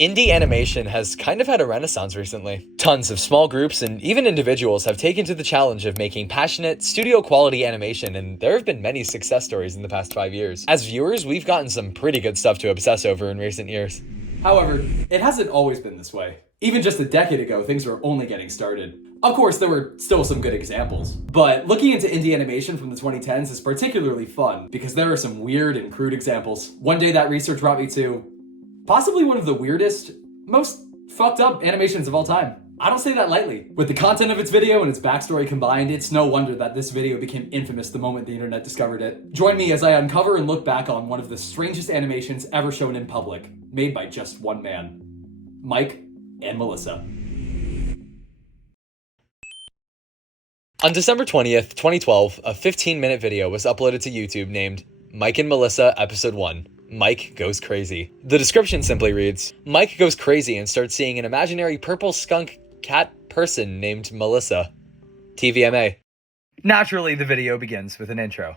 Indie animation has kind of had a renaissance recently. Tons of small groups and even individuals have taken to the challenge of making passionate, studio-quality animation, and there have been many success stories in the past 5 years. As viewers, we've gotten some pretty good stuff to obsess over in recent years. However, it hasn't always been this way. Even just a decade ago, things were only getting started. Of course, there were still some good examples, but looking into indie animation from the 2010s is particularly fun because there are some weird and crude examples. One day that research brought me to possibly one of the weirdest, most fucked up animations of all time. I don't say that lightly. With the content of its video and its backstory combined, it's no wonder that this video became infamous the moment the internet discovered it. Join me as I uncover and look back on one of the strangest animations ever shown in public, made by just one man. Mike and Melissa. On December 20th, 2012, a 15-minute video was uploaded to YouTube named Mike and Melissa Episode 1. Mike Goes Crazy. The description simply reads, Mike goes crazy and starts seeing an imaginary purple skunk cat person named Melissa. TVMA. Naturally, the video begins with an intro.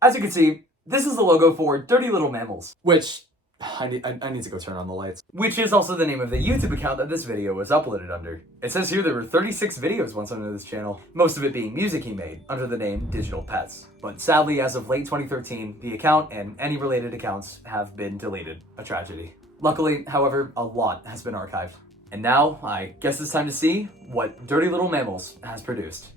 As you can see, this is the logo for Dirty Little Mammals, which I need to go turn on the lights. Which is also the name of the YouTube account that this video was uploaded under. It says here there were 36 videos once under this channel, most of it being music he made under the name Digital Pets. But sadly, as of late 2013, the account and any related accounts have been deleted. A tragedy. Luckily, however, a lot has been archived. And now, I guess it's time to see what Dirty Little Mammals has produced.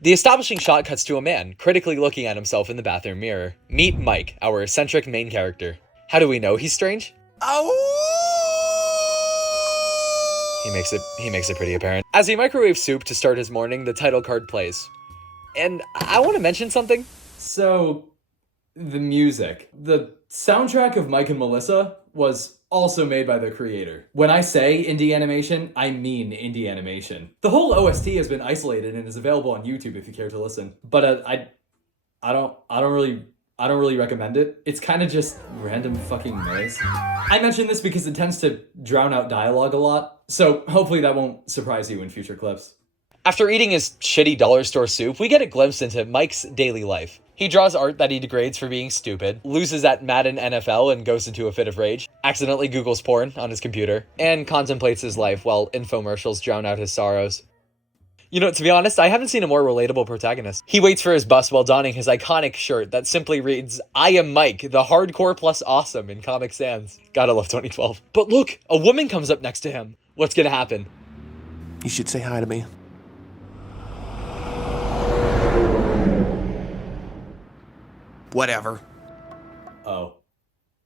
The establishing shot cuts to a man, critically looking at himself in the bathroom mirror. Meet Mike, our eccentric main character. How do we know he's strange? Oh! He makes it pretty apparent. As he microwaves soup to start his morning, the title card plays. And I want to mention something. So, the music. The soundtrack of Mike and Melissa was also made by the creator. When I say indie animation, I mean indie animation. The whole OST has been isolated and is available on YouTube if you care to listen. But I don't really recommend it. It's kind of just random fucking noise. I mention this because it tends to drown out dialogue a lot, so hopefully that won't surprise you in future clips. After eating his shitty dollar store soup, we get a glimpse into Mike's daily life. He draws art that he degrades for being stupid, loses at Madden NFL and goes into a fit of rage, accidentally Googles porn on his computer, and contemplates his life while infomercials drown out his sorrows. You know, to be honest, I haven't seen a more relatable protagonist. He waits for his bus while donning his iconic shirt that simply reads, I am Mike, the hardcore plus awesome in Comic Sans. Gotta love 2012. But look, a woman comes up next to him. What's gonna happen? You should say hi to me. Whatever. Oh,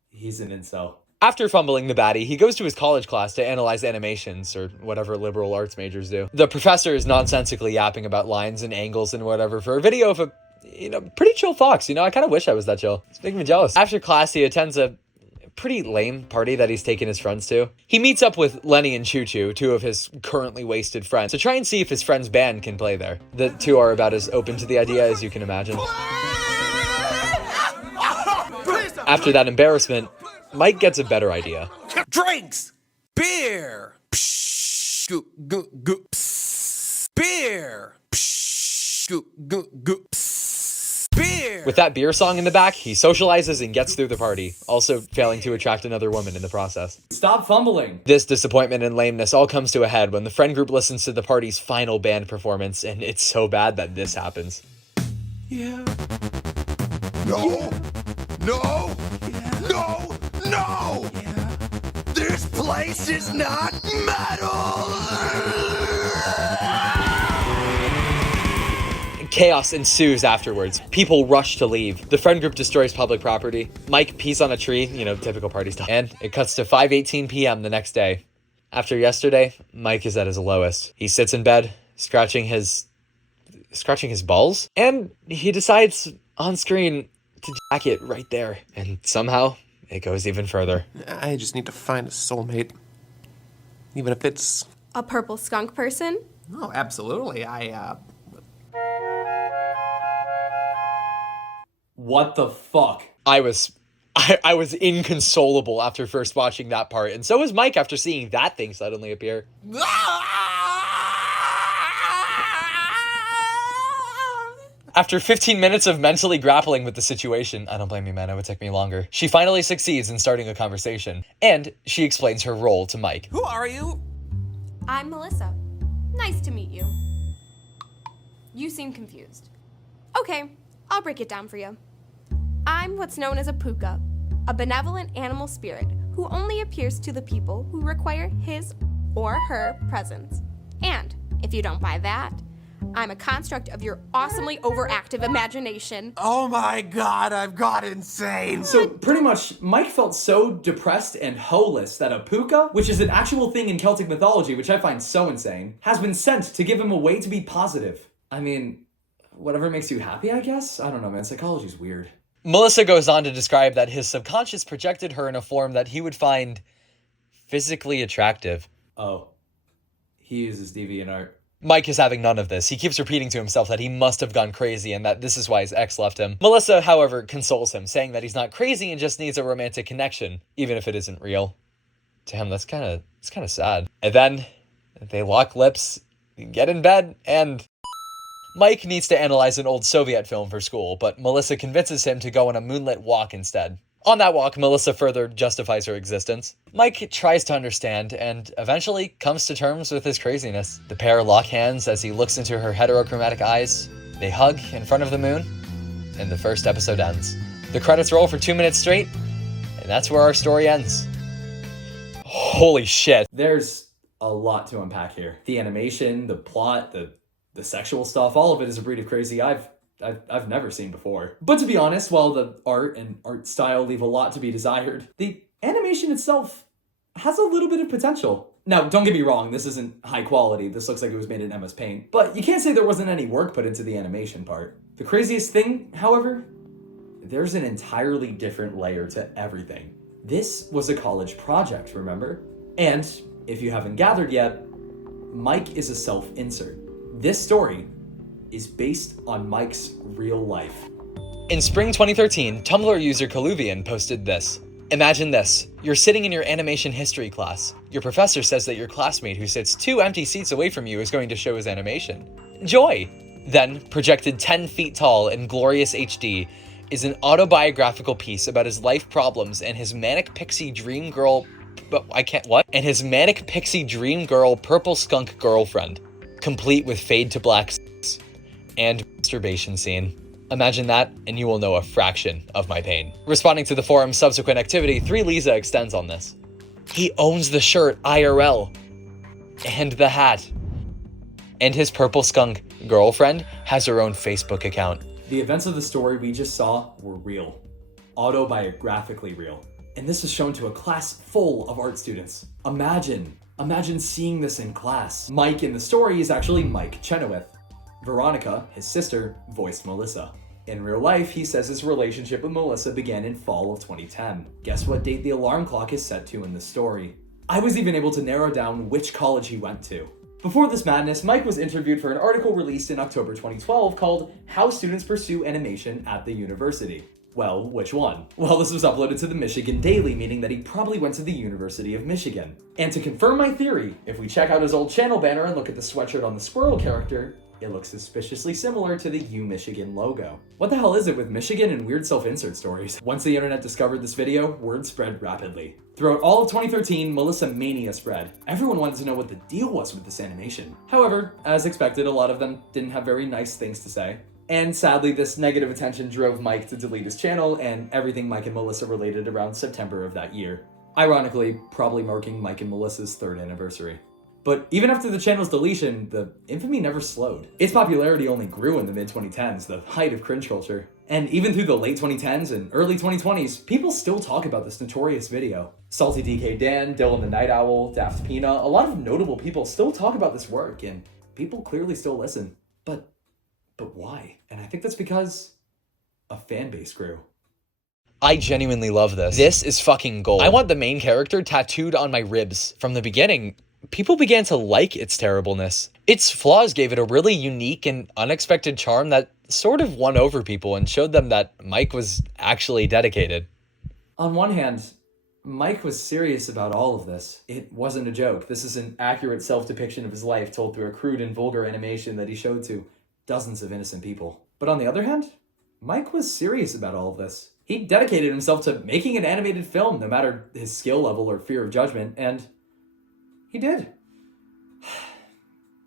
he's an incel. After fumbling the baddie, he goes to his college class to analyze animations, or whatever liberal arts majors do. The professor is nonsensically yapping about lines and angles and whatever for a video of a, pretty chill fox. I kind of wish I was that chill. It's making me jealous. After class, he attends a pretty lame party that he's taken his friends to. He meets up with Lenny and Choo Choo, two of his currently wasted friends, to try and see if his friend's band can play there. The two are about as open to the idea as you can imagine. After that embarrassment, Mike gets a better idea. Drinks! Beer! Psh, goo, goo, goo, pss. Beer! Psh, goo, goo, goo, pss. Beer! With that beer song in the back, he socializes and gets through the party, also failing to attract another woman in the process. Stop fumbling! This disappointment and lameness all comes to a head when the friend group listens to the party's final band performance, and it's so bad that this happens. Yeah. No! No! Yeah. No! No! Yeah. This place is not metal! Chaos ensues afterwards. People rush to leave. The friend group destroys public property. Mike pees on a tree, typical party stuff. And it cuts to 5:18 p.m. the next day. After yesterday, Mike is at his lowest. He sits in bed, scratching his balls, and he decides on screen to jack it right there. And somehow, it goes even further. I just need to find a soulmate. Even if it's... A purple skunk person? Oh, absolutely. What the fuck? I was inconsolable after first watching that part, and so was Mike after seeing that thing suddenly appear. After 15 minutes of mentally grappling with the situation, I don't blame you, man, it would take me longer, she finally succeeds in starting a conversation, and she explains her role to Mike. Who are you? I'm Melissa. Nice to meet you. You seem confused. Okay, I'll break it down for you. I'm what's known as a puka, a benevolent animal spirit who only appears to the people who require his or her presence. And if you don't buy that, I'm a construct of your awesomely overactive imagination. Oh my god, I've got insane. So pretty much, Mike felt so depressed and holeless that a puka, which is an actual thing in Celtic mythology, which I find so insane, has been sent to give him a way to be positive. I mean, whatever makes you happy, I guess? I don't know, man. Psychology's weird. Melissa goes on to describe that his subconscious projected her in a form that he would find physically attractive. Oh. He uses DeviantArt. Mike is having none of this. He keeps repeating to himself that he must have gone crazy and that this is why his ex left him. Melissa, however, consoles him, saying that he's not crazy and just needs a romantic connection, even if it isn't real. Damn, it's kind of sad. And then they lock lips, get in bed, and Mike needs to analyze an old Soviet film for school, but Melissa convinces him to go on a moonlit walk instead. On that walk, Melissa further justifies her existence. Mike tries to understand and eventually comes to terms with his craziness. The pair lock hands as he looks into her heterochromatic eyes. They hug in front of the moon, and the first episode ends. The credits roll for 2 minutes straight, and that's where our story ends. Holy shit. There's a lot to unpack here. The animation, the plot, the sexual stuff, all of it is a breed of crazy I've never seen before. But to be honest, while the art and art style leave a lot to be desired, the animation itself has a little bit of potential. Now, don't get me wrong, this isn't high quality. This looks like it was made in MS Paint. But you can't say there wasn't any work put into the animation part. The craziest thing, however, there's an entirely different layer to everything. This was a college project, remember? And, if you haven't gathered yet, Mike is a self-insert. This story is based on Mike's real life. In spring 2013, Tumblr user Coluvian posted this. Imagine this. You're sitting in your animation history class. Your professor says that your classmate who sits 2 empty seats away from you is going to show his animation. Enjoy! Then, projected 10 feet tall in glorious HD, is an autobiographical piece about his life problems and his manic pixie dream girl... And his manic pixie dream girl purple skunk girlfriend. Complete with fade to black and masturbation scene. Imagine that, and you will know a fraction of my pain. Responding to the forum's subsequent activity, 3Lisa extends on this. He owns the shirt IRL. And the hat. And his purple skunk girlfriend has her own Facebook account. The events of the story we just saw were real. Autobiographically real. And this is shown to a class full of art students. Imagine seeing this in class. Mike in the story is actually Mike Chenoweth. Veronica, his sister, voiced Melissa. In real life, he says his relationship with Melissa began in fall of 2010. Guess what date the alarm clock is set to in the story? I was even able to narrow down which college he went to. Before this madness, Mike was interviewed for an article released in October 2012 called How Students Pursue Animation at the University. Well, which one? Well, this was uploaded to the Michigan Daily, meaning that he probably went to the University of Michigan. And to confirm my theory, if we check out his old channel banner and look at the sweatshirt on the squirrel character, it looks suspiciously similar to the U-Michigan logo. What the hell is it with Michigan and weird self-insert stories? Once the internet discovered this video, word spread rapidly. Throughout all of 2013, Melissa mania spread. Everyone wanted to know what the deal was with this animation. However, as expected, a lot of them didn't have very nice things to say. And sadly, this negative attention drove Mike to delete his channel and everything Mike and Melissa related around September of that year. Ironically, probably marking Mike and Melissa's 3rd anniversary. But even after the channel's deletion, the infamy never slowed. Its popularity only grew in the mid-2010s, the height of cringe culture. And even through the late 2010s and early 2020s, people still talk about this notorious video. Salty DK Dan, Dylan the Night Owl, Daft Pina, a lot of notable people still talk about this work, and people clearly still listen. But why? And I think that's because a fan base grew. I genuinely love this. This is fucking gold. I want the main character tattooed on my ribs. From the beginning, people began to like its terribleness. Its flaws gave it a really unique and unexpected charm that sort of won over people and showed them that Mike was actually dedicated. On one hand, Mike was serious about all of this. It wasn't a joke. This is an accurate self-depiction of his life told through a crude and vulgar animation that he showed to dozens of innocent people. But on the other hand, Mike was serious about all of this. He dedicated himself to making an animated film, no matter his skill level or fear of judgment, and he did.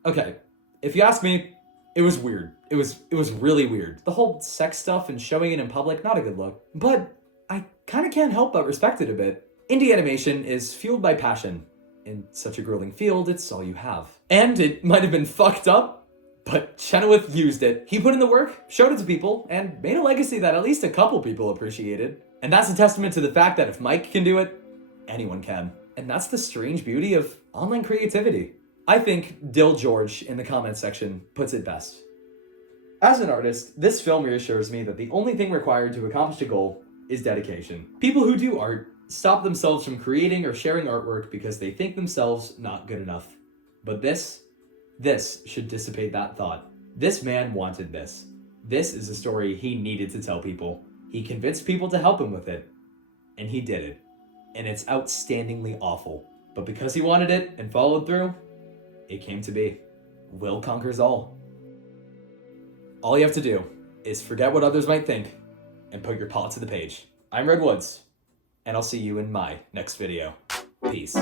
Okay, if you ask me, it was weird. It was really weird. The whole sex stuff and showing it in public, not a good look. But I kind of can't help but respect it a bit. Indie animation is fueled by passion. In such a grueling field, it's all you have. And it might have been fucked up, but Chenoweth used it. He put in the work, showed it to people, and made a legacy that at least a couple people appreciated. And that's a testament to the fact that if Mike can do it, anyone can. And that's the strange beauty of online creativity. I think Dill George in the comments section puts it best. As an artist, this film reassures me that the only thing required to accomplish a goal is dedication. People who do art stop themselves from creating or sharing artwork because they think themselves not good enough. But this should dissipate that thought. This man wanted this. This is a story he needed to tell people. He convinced people to help him with it. And he did it. And it's outstandingly awful. But because he wanted it and followed through, it came to be. Will conquers all. All you have to do is forget what others might think and put your paw to the page. I'm ReddVids, and I'll see you in my next video. Peace.